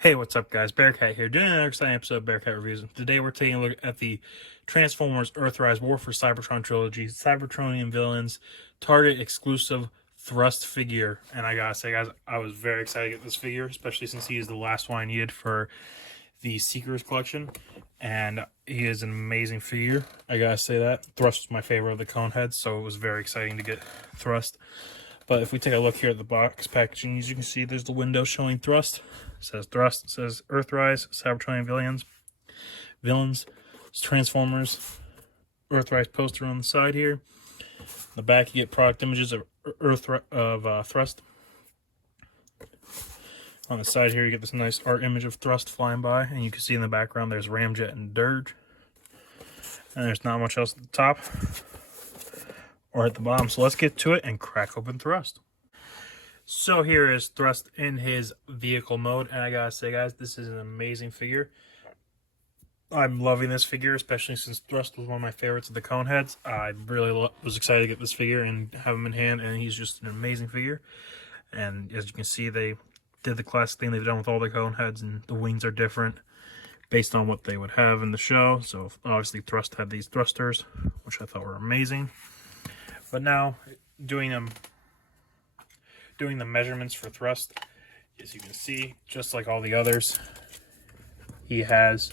Hey, what's up, guys? Bearcat here, doing another exciting episode of Bearcat Reviews. Today, we're taking a look at the Transformers Earthrise War for Cybertron trilogy, Cybertronian villains, Target exclusive Thrust figure. And I gotta say, guys, I was very excited to get this figure, especially since he is the last one I needed for the Seekers collection. And he is an amazing figure. I gotta say that. Thrust was my favorite of the Coneheads, so it was very exciting to get Thrust. But if we take a look here at the box packaging, as you can see, there's the window showing Thrust. It says Thrust, it says Earthrise, Cybertronian villains, Transformers, Earthrise poster on the side here. In the back, you get product images of Thrust. On the side here, you get this nice art image of Thrust flying by, and you can see in the background there's Ramjet and Dirge. And there's not much else at the top or at the bottom. So let's get to it and crack open Thrust. So here is Thrust in his vehicle mode, and I gotta say, guys, this is an amazing figure. I'm loving this figure, especially since Thrust was one of my favorites of the Coneheads. I really was excited to get this figure and have him in hand, and he's just an amazing figure. And as you can see, they did the classic thing they've done with all the Coneheads, and the wings are different based on what they would have in the show. So obviously Thrust had these thrusters, which I thought were amazing. But now, doing the measurements for Thrust, as you can see, just like all the others, his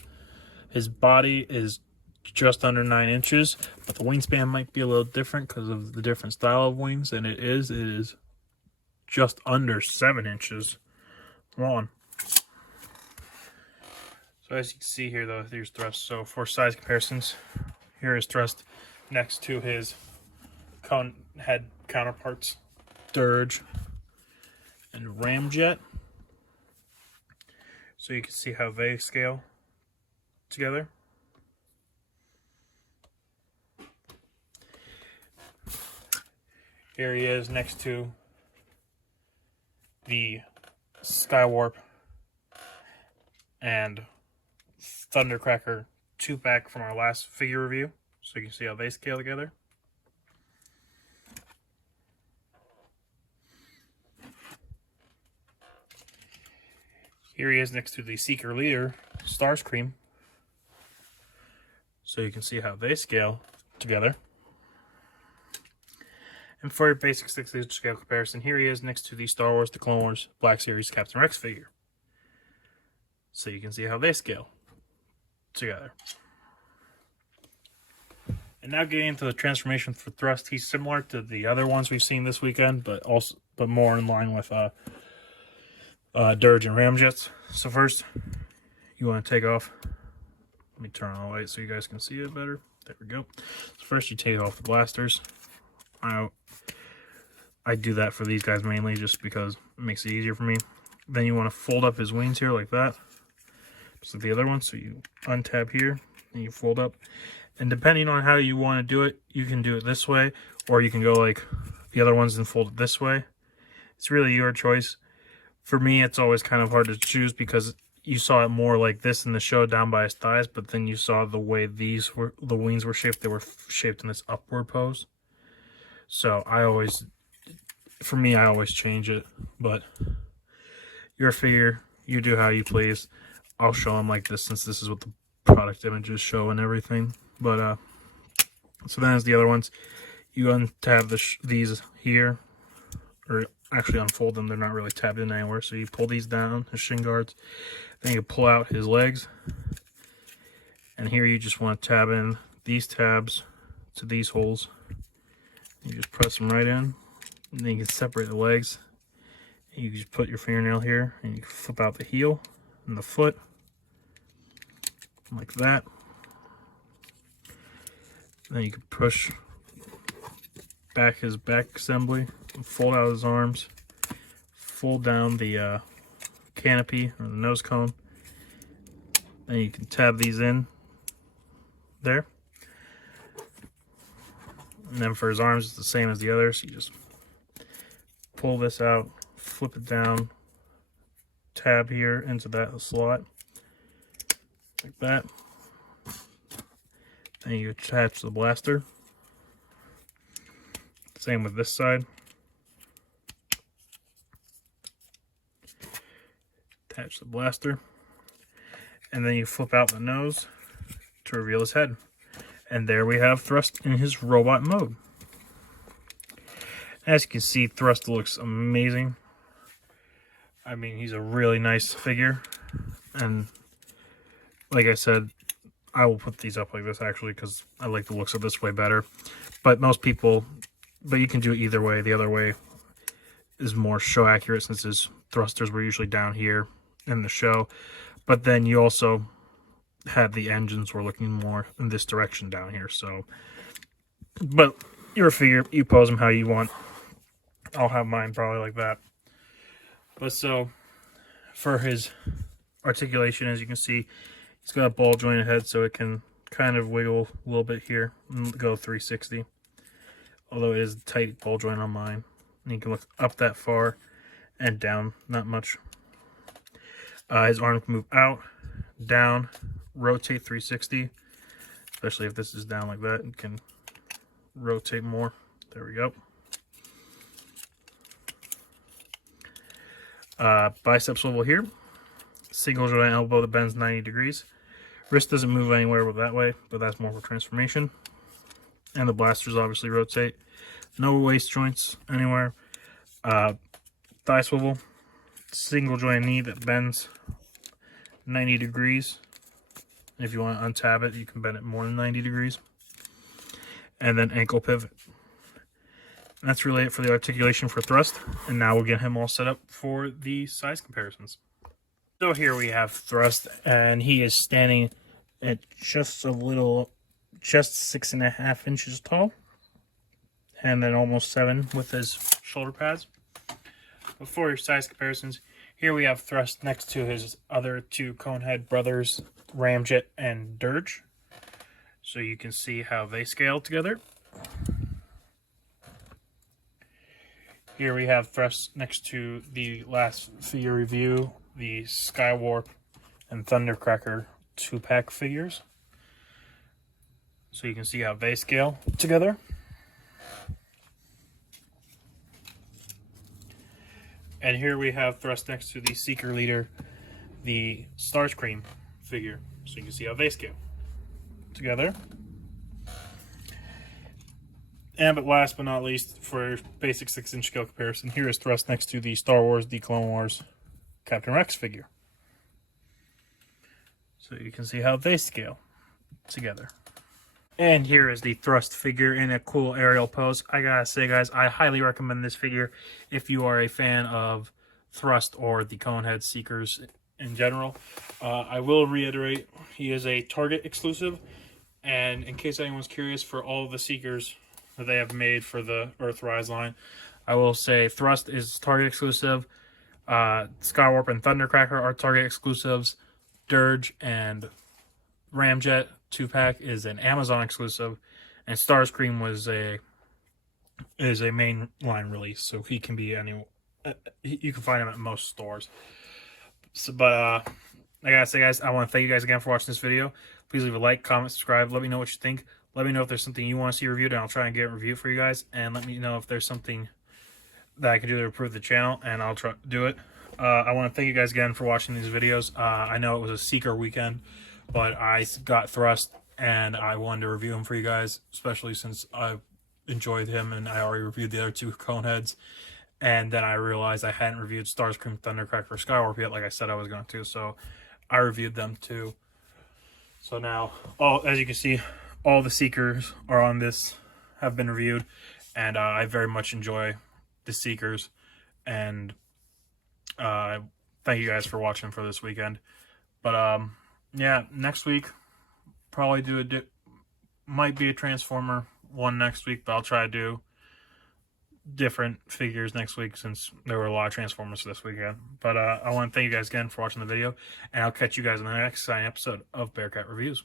body is just under 9 inches, but the wingspan might be a little different because of the different style of wings, and it is just under 7 inches long. So as you can see here, though, here's Thrust. So for size comparisons, here is Thrust next to his Conehead counterparts, Dirge and Ramjet, so you can see how they scale together. Here he is next to the Skywarp and Thundercracker 2-pack from our last figure review, so you can see how they scale together. Here he is next to the Seeker Leader, Starscream. So you can see how they scale together. And for your basic 6-inch scale comparison, here he is next to the Star Wars, the Clone Wars, Black Series Captain Rex figure. So you can see how they scale together. And now getting into the transformation for Thrust, he's similar to the other ones we've seen this weekend, but more in line with Dirge and Ramjets. So first, you want to take off. Let me turn on the light so you guys can see it better. There we go. So first, you take off the blasters. I do that for these guys mainly just because it makes it easier for me. Then you want to fold up his wings here like that, just like the other one. So you untab here and you fold up. And depending on how you want to do it, you can do it this way, or you can go like the other ones and fold it this way. It's really your choice. For me, it's always kind of hard to choose because you saw it more like this in the show down by his thighs, but then you saw the way the wings were shaped. They were shaped in this upward pose. So I always change it, but your figure, you do how you please. I'll show them like this since this is what the product images show and everything. But so then as the other ones, you untab these here, or actually unfold them. They're not really tabbed in anywhere. So you pull these down, his shin guards. Then you pull out his legs. And here you just want to tab in these tabs to these holes. You just press them right in. And then you can separate the legs. And you just put your fingernail here and you can flip out the heel and the foot. Like that. Then you can push back his back assembly. Fold out his arms, fold down the canopy or the nose cone, and you can tab these in there. And then for his arms, it's the same as the others. You just pull this out, flip it down, tab here into that slot, like that. Then you attach the blaster. Same with this side. attach the blaster, and then you flip out the nose to reveal his head. And there we have Thrust in his robot mode. As you can see, Thrust looks amazing. I mean, he's a really nice figure. And like I said, I will put these up like this actually because I like the looks of this way better. But you can do it either way. The other way is more show accurate since his thrusters were usually down here in the show. But then you also had the engines were looking more in this direction down here. So, but your figure, you pose them how you want. I'll have mine probably like that. But so, for his articulation, as you can see, he's got a ball jointed head, so it can kind of wiggle a little bit here and go 360. Although it is a tight ball joint on mine. And you can look up that far and down, not much. His arm can move out, down, rotate 360. Especially if this is down like that, it can rotate more. There we go. Bicep swivel here. Single joint elbow that bends 90 degrees. Wrist doesn't move anywhere with that way, but that's more for transformation. And the blasters obviously rotate. No waist joints anywhere. Thigh swivel. Single joint knee that bends 90 degrees. If you want to untab it, you can bend it more than 90 degrees. And then ankle pivot. And that's really it for the articulation for Thrust. And now we'll get him all set up for the size comparisons. So here we have Thrust, and he is standing at just 6.5 inches tall. And then almost 7 with his shoulder pads. Before your size comparisons, here we have Thrust next to his other two Conehead brothers, Ramjet and Dirge. So you can see how they scale together. Here we have Thrust next to the last figure review, the Skywarp and Thundercracker 2-pack figures. So you can see how they scale together. And here we have Thrust next to the Seeker Leader, the Starscream figure. So you can see how they scale together. And but last but not least, for basic 6-inch scale comparison, here is Thrust next to the Star Wars, the Clone Wars Captain Rex figure. So you can see how they scale together. And here is the Thrust figure in a cool aerial pose. I gotta say, guys, I highly recommend this figure if you are a fan of Thrust or the Conehead Seekers in general. I will reiterate, he is a Target exclusive. And in case anyone's curious, for all the Seekers that they have made for the Earthrise line, I will say Thrust is Target exclusive. Skywarp and Thundercracker are Target exclusives. Dirge and Ramjet 2-pack is an Amazon exclusive, and Starscream is a main line release, so he can be you can find him at most stores. So, but I gotta say, guys, I want to thank you guys again for watching this video. Please leave a like, comment, subscribe. Let me know what you think. Let me know if there's something you want to see reviewed, and I'll try and get a review for you guys. And let me know if there's something that I can do to improve the channel, and I'll try to do it. I want to thank you guys again for watching these videos. I know it was a Seeker weekend, but I got Thrust, and I wanted to review him for you guys, especially since I enjoyed him, and I already reviewed the other two Coneheads. And then I realized I hadn't reviewed Starscream, Thundercracker, or Skywarp yet, like I said I was going to, so I reviewed them too. So now, as you can see, all the Seekers are on this, have been reviewed, and I very much enjoy the Seekers, and thank you guys for watching for this weekend. But yeah, next week probably do might be a Transformer one next week, but I'll try to do different figures next week since there were a lot of Transformers this weekend. But I want to thank you guys again for watching the video, and I'll catch you guys in the next exciting episode of Bearcat Reviews.